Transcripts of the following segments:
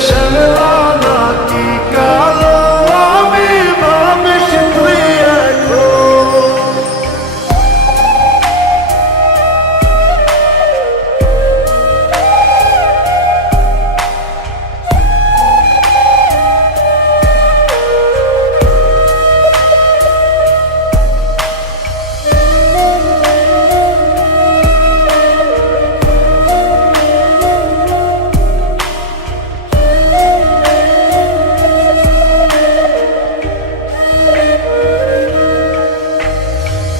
শ্যামলা নাকি কালো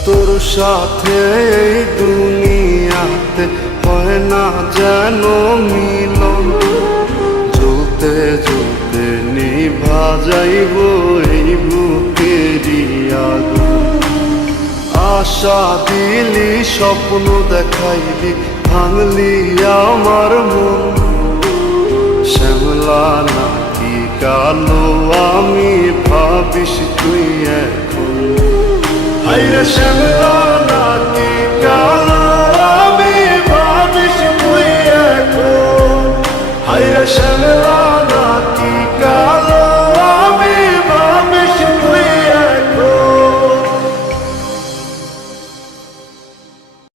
তোর সাথে দুনিয়াতে হয় না যেন মিলন। জ্বলতে জ্বলতে নিভা যাইব এই বুকেরই আশা দিলি, স্বপ্ন দেখাইলি, ভাঙলি আমার মন। শ্যামলা নাকি কালো আমি ভাবিস